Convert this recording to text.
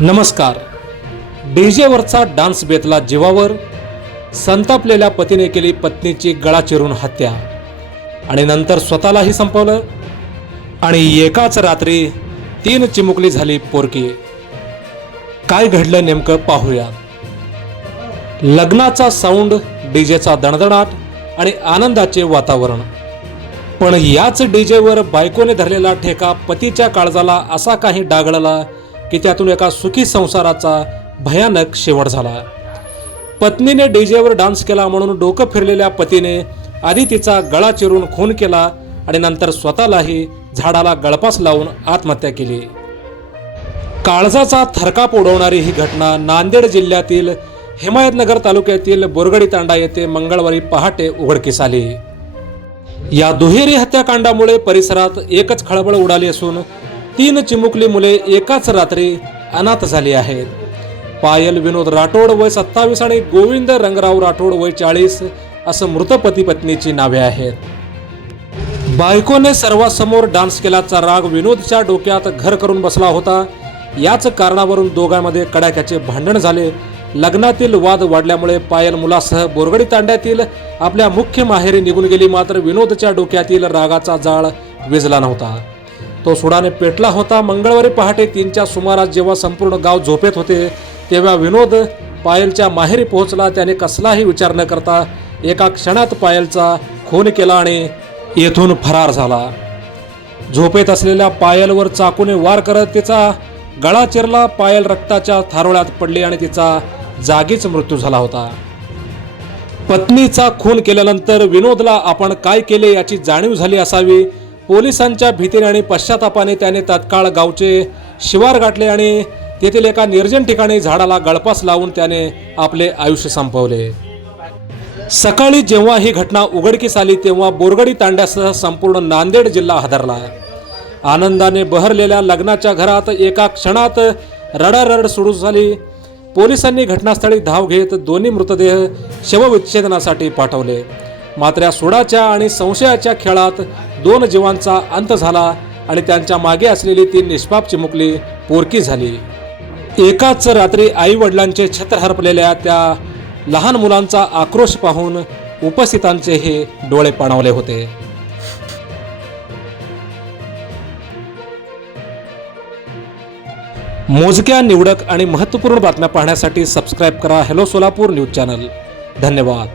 नमस्कार. डीजेवरचा डान्स बेतला जीवावर. संतापलेल्या पतीने केली पत्नीची गळा चिरून हत्या आणि नंतर स्वतःलाही संपवलं. आणि एकाच रात्री 3 चिमुकली झाली पोरकी. काय घडलं नेमकं पाहूया. लग्नाचा साऊंड, डीजेचा दणदणाट आणि आनंदाचे वातावरण. पण याच डीजेवर बायकोने धरलेला ठेका पतीच्या काळजाला असा काही डागळला की त्यातून एका सुखी संसाराचा भयानक शेवट झाला. पत्नीने डीजेवर डान्स केला म्हणून डोकं फिरलेल्या पतीने आधी तिचा गळा चिरून खून केला आणि नंतर स्वतःलाही झाडाला गळफास लावून आत्महत्या केली. काळजाचा थरकाप उडवणारी ही घटना नांदेड जिल्ह्यातील हिमायतनगर तालुक्यातील बोरगडी तांडा येथे मंगळवारी पहाटे उघडकीस आली. या दुहेरी हत्याकांडामुळे परिसरात एकच खळबळ उडाली असून 3 चिमुकली मुले एकाच रात्री अनाथ झाली आहेत. पायल विनोद राठोड वय 27 आणि गोविंद रंगराव राठोड वय 40 असं मृत पती पत्नीची नावे आहेत. बायकोने सर्वांसमोर डान्स केल्याचा राग विनोदच्या डोक्यात घर करून बसला होता. याच कारणावरून दोघांमध्ये कडाक्याचे भांडण झाले. लग्नातील वाद वाढल्यामुळे पायल मुलासह बोरगडी तांड्यातील आपल्या मुख्य माहेरी निघून गेली. मात्र विनोदच्या डोक्यातील रागाचा जाळ विझला नव्हता. तो सुडाने पेटला होता. मंगळवारी पहाटे 3च्या सुमारास जेव्हा संपूर्ण गाव झोपेत होते तेव्हा विनोद पायलच्या माहेरी पोहोचला. त्याने कसलाही विचार न करता एका क्षणात पायलचा खून केला आणि येथून फरार झाला. झोपेत असलेल्या पायलवर चाकूने वार करत तिचा गळा चिरला. पायल रक्ताच्या थारोळ्यात पडली आणि तिचा जागीच मृत्यू झाला होता. पत्नीचा खून केल्यानंतर विनोदला आपण काय केले याची जाणीव झाली असावी. पोलिसांच्या भीतीने आणि पश्चातापाने त्याने तात्काळ गावचे शिवार गाठले आणि तेथील एका निर्जन ठिकाणी झाडाला गळफास लावून त्याने आपले आयुष्य संपवले. सकाळी जेव्हा ही घटना उघडकीस आली तेव्हा बोरगडी तांड्यासह संपूर्ण नांदेड जिल्हा हादरला. आनंदाने बहरलेल्या लग्नाच्या घरात एका क्षणात रडारड सुरू झाली. पोलिसांनी घटनास्थळी धाव घेत दोन्ही मृतदेह शवविच्छेदनासाठी पाठवले. मात्र या सुडाच्या आणि संशयाच्या खेळात 2 जीवांचा अंत झाला आणि त्यांच्या मागे असलेली 3 निष्पाप चिमुकली पोरकी झाली. एकाच रात्री आई वडिलांचे छत्र हरपलेल्या त्या लहान मुलांचा आक्रोश पाहून उपस्थितांचे हे डोळे पाणावले होते. मोजक्या निवडक आणि महत्त्वपूर्ण बातम्या पाहण्यासाठी सबस्क्राईब करा हॅलो सोलापूर न्यूज चॅनल. धन्यवाद.